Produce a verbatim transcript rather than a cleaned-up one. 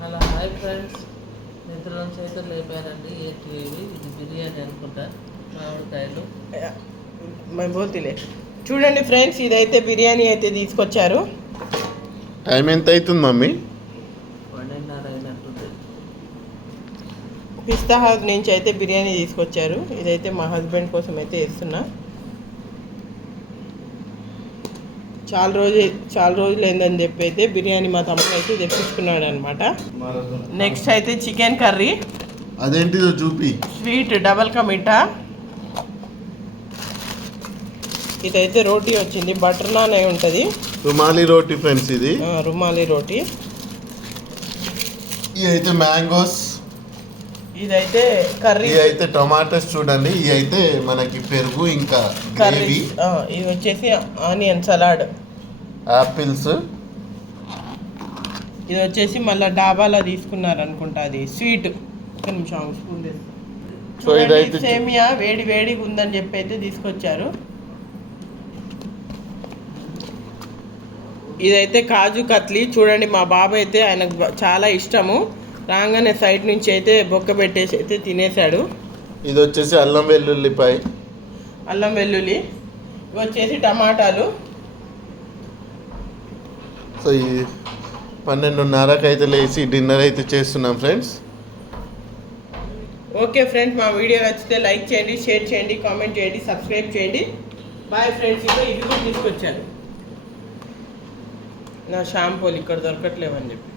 అలా hi friends, నిద్రలోంచి అయితే లేపారండి. ఏంటి ఇవి? ఇది బిర్యానీ అనుకుంటా, మామిడికాయలు. మేము బోల్తీలే. చూడండి ఫ్రెండ్స్, ఇదైతే బిర్యానీ అయితే తీసుకొచ్చారు. టైం ఎంత అవుతుంది మమ్మీ? పన్నెండున్నర అయినట్టుంది. పిస్తా హౌస్ నుంచి అయితే బిర్యానీ తీసుకొచ్చారు. ఇదైతే మా హస్బెండ్ కోసం అయితే వేస్తున్నా. చాలా రోజు చాలా రోజులు ఏందని చెప్పి అయితే బిర్యానీ మా తమ్ముడు అయితే తెప్పించుకున్నాడు అనమాట. నెక్స్ట్ అయితే చికెన్ కర్రీ. అదేంటిదో చూపి. స్వీట్ డబల్ కా మిఠా. ఇదైతే రోటీ వచ్చింది, బటర్ నాన్ అయి ఉంటుంది. రుమాలి రోటీ ఫ్రెండ్స్, ఇది రుమాలి రోటీ. ఇది అయితే మ్యాంగోస్. ఇదైతే కర్రీ. ఇది అయితే టొమాటోస్. చూడండి, ఇది అయితే మనకి పెరుగు ఇంకా కర్రీ. ఇది వచ్చేసి ఆనియన్ సలాడ్. యాపిల్స్. ఇది వచ్చేసి మళ్ళీ డాబాలో తీసుకున్నారు అనుకుంటా, అది స్వీట్. ఒక నిమిషం స్పూన్ సో ఇదైతే సేమియా వేడి వేడిగా ఉందని చెప్పి అయితే తీసుకొచ్చారు. ఇదైతే కాజు కత్లీ. చూడండి, మా బాబు అయితే ఆయనకు చాలా ఇష్టము. రాగానే సైడ్ నుంచి అయితే బొక్క పెట్టేసి అయితే తినేసాడు. ఇది వచ్చేసి అల్లం వెల్లుల్లిపాయ. అల్లం వెల్లుల్లి. ఇవి వచ్చేసి టమాటాలు. సో ఈ పన్నెండున్నరకు అయితే లేచి డిన్నర్ అయితే చేస్తున్నాం ఫ్రెండ్స్. ఓకే ఫ్రెండ్స్, మా వీడియో నచ్చితే లైక్ చేయండి, షేర్ చేయండి, కామెంట్ చేయండి, సబ్స్క్రైబ్ చేయండి. Bye friends. ఇంకా ఇది కూడా తీసుకొచ్చాను, నా షాంపూలు ఇక్కడ దొరకట్లేవని చెప్పి.